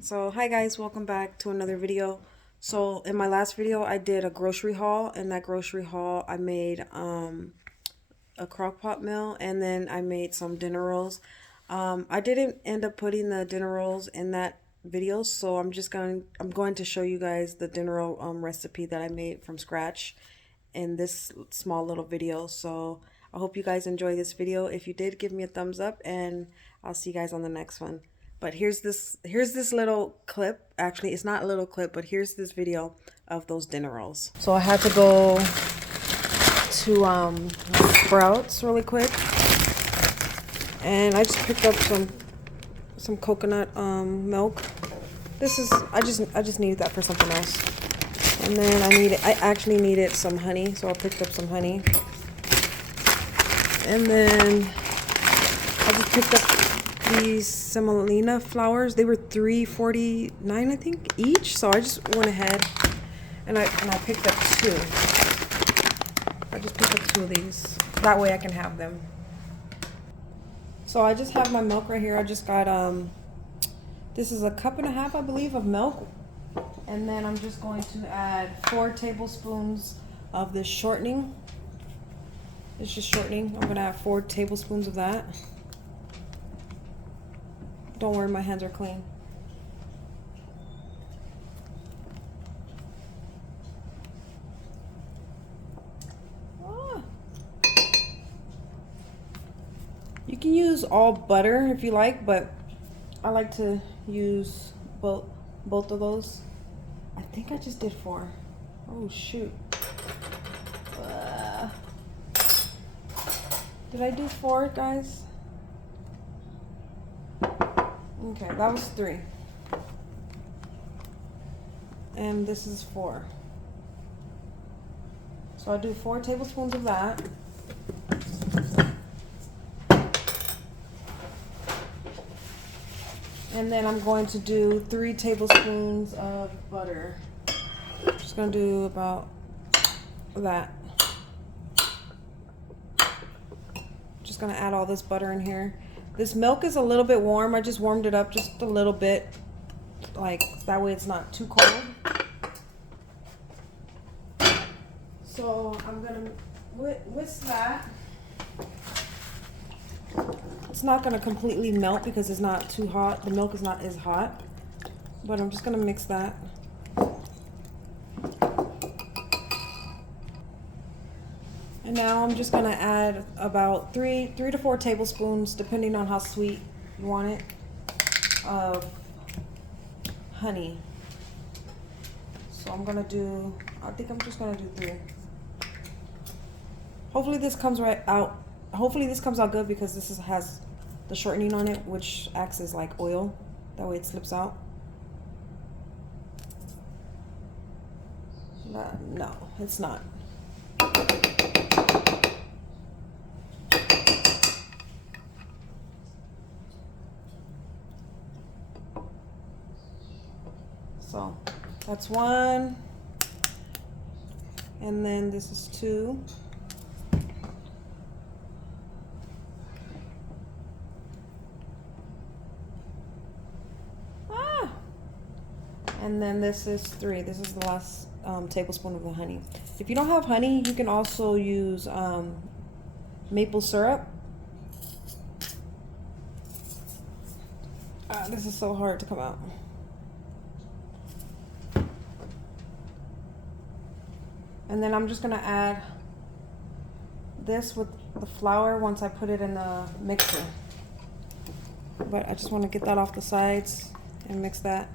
So hi guys, welcome back to another video. So in my last video I did a grocery haul. In that grocery haul I made a crock pot meal, and then I made some dinner rolls. I didn't end up putting the dinner rolls in that video, so I'm going to show you guys the dinner roll recipe that I made from scratch in this small little video. So I hope you guys enjoy this video. If you did, give me a thumbs up, and I'll see you guys on the next one. But here's this little clip. Actually, it's not a little clip, but here's this video of those dinner rolls. So I had to go to Sprouts really quick, and I just picked up some coconut milk. This is I just needed that for something else. And then I actually needed some honey, so I picked up some honey. And then I just picked up these semolina flowers. They were $3.49 I think each, so I just went ahead and I picked up two. I just picked up two of these. That way I can have them. So I just have my milk right here. I just got this is a cup and a half, I believe, of milk. And then I'm just going to add 4 tablespoons of this shortening. It's just shortening. I'm gonna add 4 tablespoons of that. Don't worry, my hands are clean. You can use all butter if you like, but I like to use both of those. I think I just did 4. Oh shoot. Did I do 4, guys? Okay, that was 3. And this is 4. So I'll do 4 tablespoons of that. And then I'm going to do 3 tablespoons of butter. Just gonna do about that. Just gonna add all this butter in here. This milk is a little bit warm. I just warmed it up just a little bit, like that way it's not too cold. So I'm gonna whisk that. It's not gonna completely melt because it's not too hot. The milk is not as hot, but I'm just gonna mix that. And now I'm just gonna add about 3 to 4 tablespoons, depending on how sweet you want it, of honey. So I think I'm just gonna do 3. Hopefully this comes right out. Hopefully this comes out good because has the shortening on it, which acts as like oil. That way it slips out. No, it's not. So that's 1. And then this is 2. And then this is 3. This is the last tablespoon of the honey. If you don't have honey, you can also use maple syrup. This is so hard to come out. And then I'm just gonna add this with the flour once I put it in the mixer. But I just want to get that off the sides and mix that.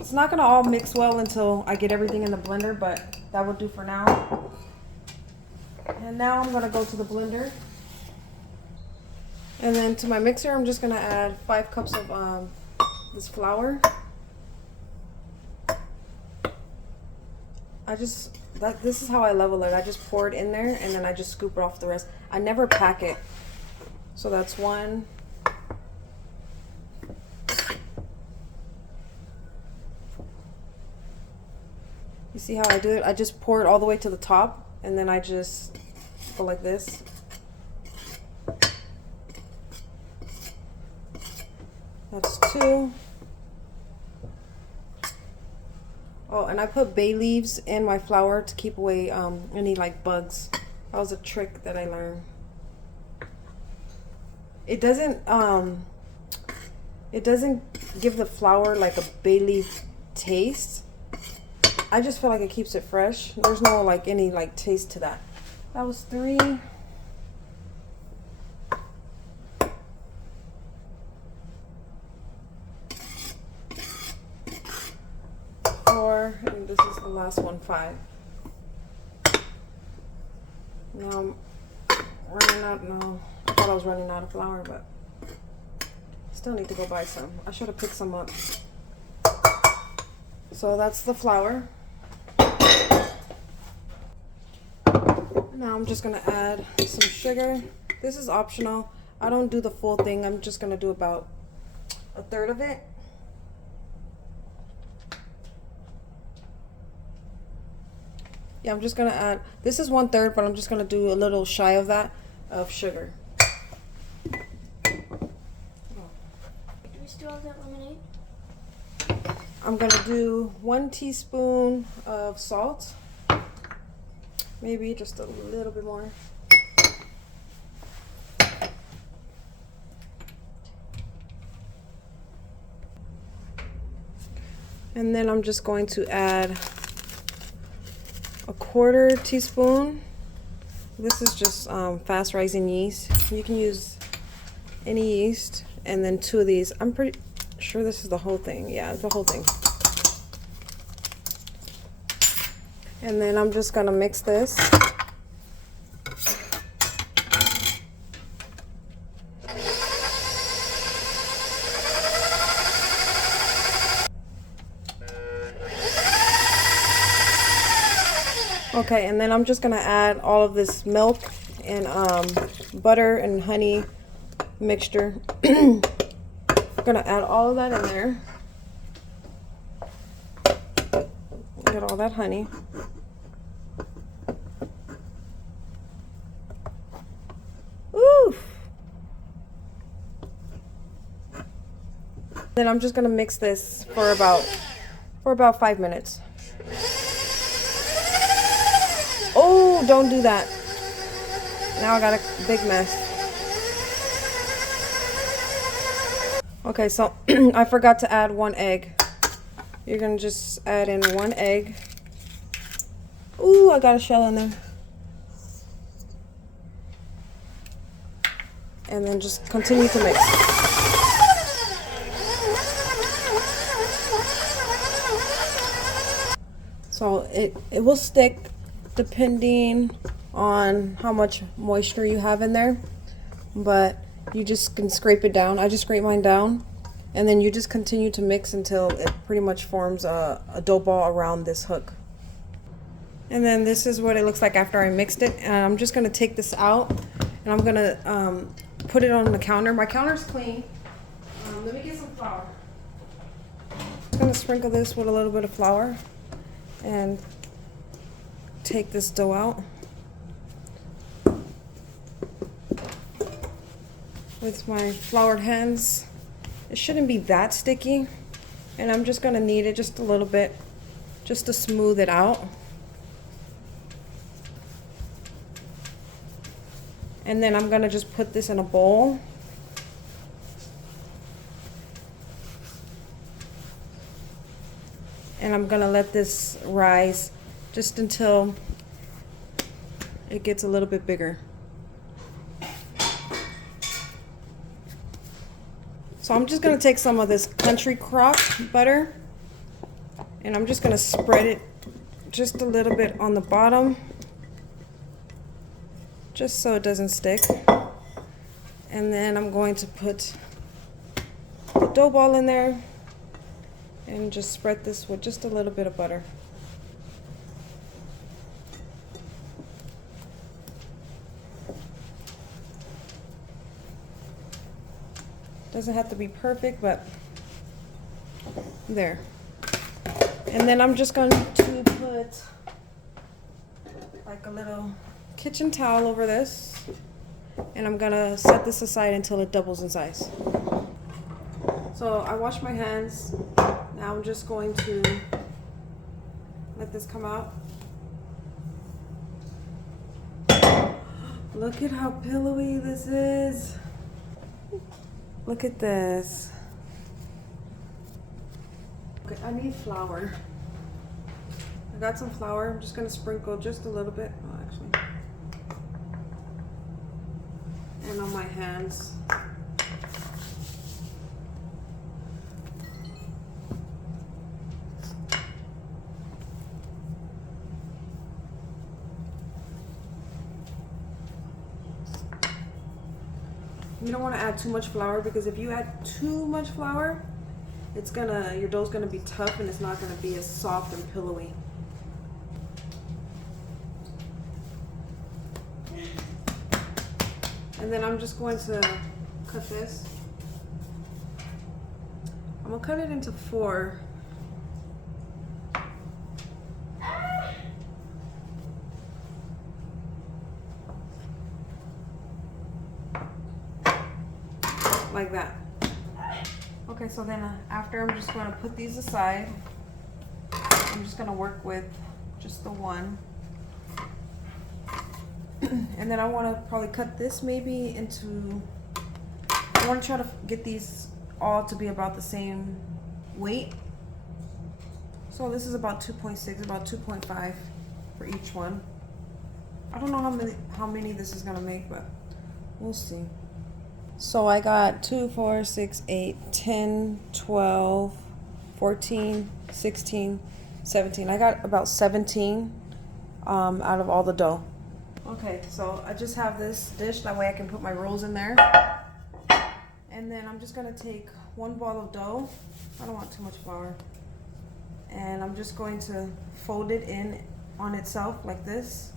It's not gonna all mix well until I get everything in the blender, but that will do for now. And now I'm gonna go to the blender. And then to my mixer, I'm just gonna add 5 cups of this flour. This is how I level it. I just pour it in there and then I just scoop it off the rest. I never pack it. So that's 1. You see how I do it? I just pour it all the way to the top and then I just go like this. That's 2. Oh, and I put bay leaves in my flour to keep away any like bugs. That was a trick that I learned. It doesn't give the flour like a bay leaf taste. I just feel like it keeps it fresh. There's no like any like taste to that. That was 3. 4, and this is the last one, 5. Now I'm running out. No, I thought I was running out of flour, but still need to go buy some. I should have picked some up. So that's the flour. Now I'm just gonna add some sugar. This is optional. I don't do the full thing. I'm just gonna do about 1/3 of it. Yeah, I'm just gonna add, this is 1/3, but I'm just gonna do a little shy of that of sugar. Do we still have that lemonade? I'm gonna do 1 teaspoon of salt. Maybe just a little bit more. And then I'm just going to add a 1/4 teaspoon. This is just fast rising yeast. You can use any yeast. And then 2 of these. I'm pretty sure this is the whole thing. Yeah, it's the whole thing. And then I'm just gonna mix this. Okay, and then I'm just gonna add all of this milk and butter and honey mixture. I'm gonna add all of that in there. Get all that honey. Ooh. Then I'm just gonna mix this for about 5 minutes. Oh, don't do that. Now I got a big mess. Okay, so I forgot to add 1 egg. You're gonna just add in 1 egg. Ooh, I got a shell in there. And then just continue to mix. So it will stick depending on how much moisture you have in there, but you just can scrape it down. I just scrape mine down, and then you just continue to mix until it pretty much forms a dough ball around this hook. And then this is what it looks like after I mixed it. And I'm just gonna take this out, and I'm gonna put it on the counter. My counter's clean. Let me get some flour. I'm just gonna sprinkle this with a little bit of flour and take this dough out with my floured hands. It shouldn't be that sticky, and I'm just gonna knead it just a little bit just to smooth it out. And then I'm gonna just put this in a bowl. And I'm gonna let this rise just until it gets a little bit bigger. So I'm just gonna take some of this Country Crock butter, and I'm just gonna spread it just a little bit on the bottom, just so it doesn't stick. And then I'm going to put the dough ball in there and just spread this with just a little bit of butter. Doesn't have to be perfect, but there. And then I'm just going to put like a little kitchen towel over this, and I'm gonna set this aside until it doubles in size. So I washed my hands. Now I'm just going to Let this come out. Look at how pillowy this is. Look at this. Okay, I need flour. I got some flour. I'm just gonna sprinkle just a little bit. Oh, actually. And on my hands. You don't want to add too much flour, because if you add too much flour, your dough's gonna be tough and it's not gonna be as soft and pillowy. And then I'm just going to cut this. I'm gonna cut it into 4. Like that. Okay, so then after, I'm just going to put these aside. I'm just going to work with just the one. And then I want to probably cut this maybe into, I want to try to get these all to be about the same weight. So this is about 2.6, about 2.5 for each one. I don't know how many this is going to make, but we'll see. So I got 2, 4, 6, 8, 10, 12, 14, 16, 17. I got about 17 out of all the dough. Okay, so I just have this dish, that way I can put my rolls in there. And then I'm just gonna take 1 ball of dough. I don't want too much flour. And I'm just going to fold it in on itself like this.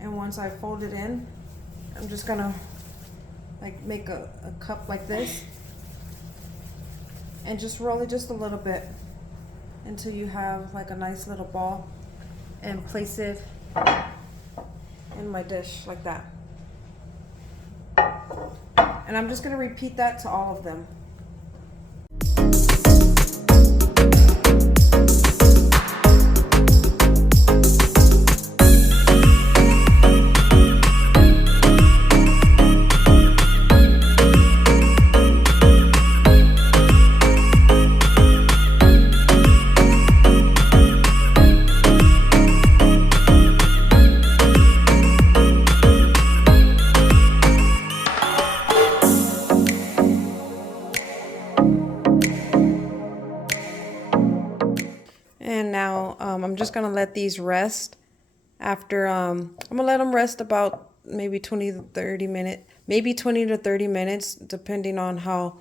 And once I fold it in, I'm just gonna like make a cup like this and just roll it just a little bit until you have like a nice little ball, and place it in my dish like that. And I'm just gonna repeat that to all of them. And now I'm just gonna let these rest. After I'm gonna let them rest about maybe 20 to 30 minutes, maybe 20 to 30 minutes, depending on how.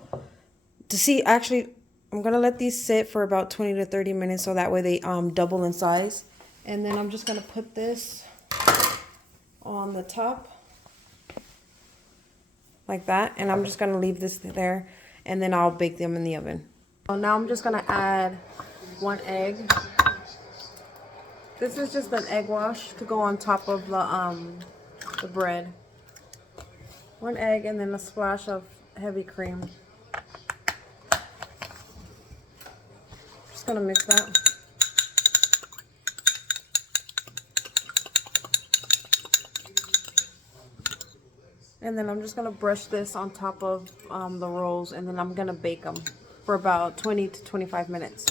To see, actually, I'm gonna let these sit for about 20 to 30 minutes, so that way they double in size. And then I'm just gonna put this on the top like that, and I'm just gonna leave this there, and then I'll bake them in the oven. So now I'm just gonna add 1 egg. This is just an egg wash to go on top of the bread. 1 egg, and then a splash of heavy cream. Just gonna mix that. And then I'm just gonna brush this on top of the rolls, and then I'm gonna bake them for about 20 to 25 minutes.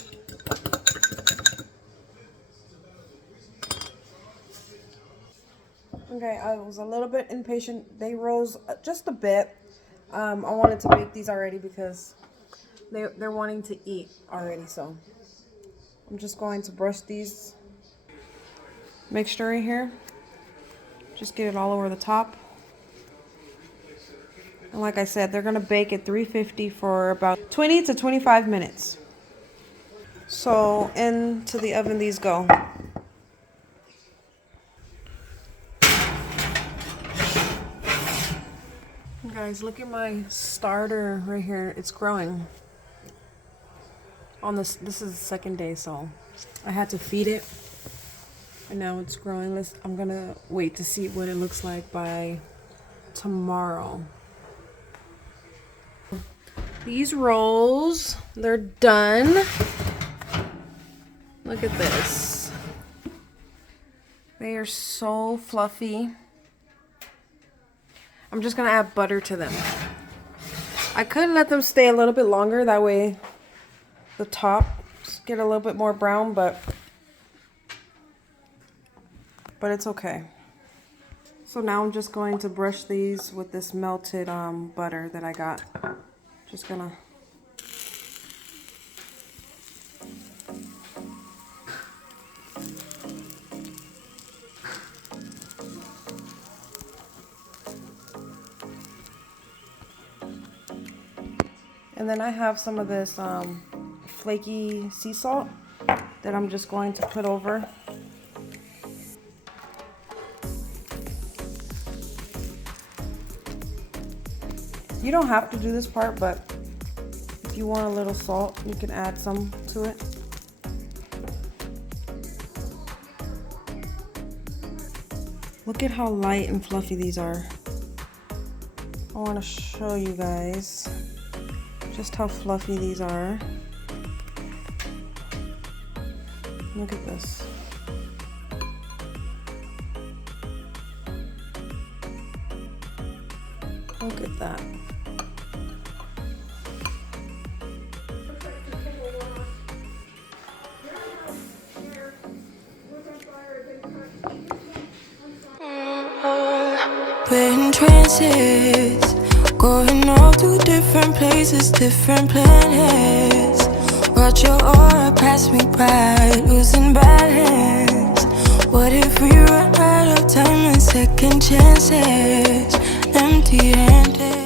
Okay, I was a little bit impatient. They rose just a bit. I wanted to bake these already because they're wanting to eat already. So I'm just going to brush these mixture in here. Just get it all over the top. And like I said, they're gonna bake at 350 for about 20 to 25 minutes. So into the oven these go. Guys, look at my starter right here. It's growing. On this is the second day, so I had to feed it, and now it's growing. I'm gonna wait to see what it looks like by tomorrow. These rolls, they're done. Look at this. They are so fluffy. I'm just gonna add butter to them. I could let them stay a little bit longer, that way the tops get a little bit more brown, but it's okay. So now I'm just going to brush these with this melted butter that I got. Just gonna and then I have some of this flaky sea salt that I'm just going to put over. You don't have to do this part, but if you want a little salt, you can add some to it. Look at how light and fluffy these are. I want to show you guys just how fluffy these are. Look at this. Look at that. We're in trances, going off to different places, different planets. Watch your aura pass me by, losing balance. What if we run out of time and second chances, empty-handed?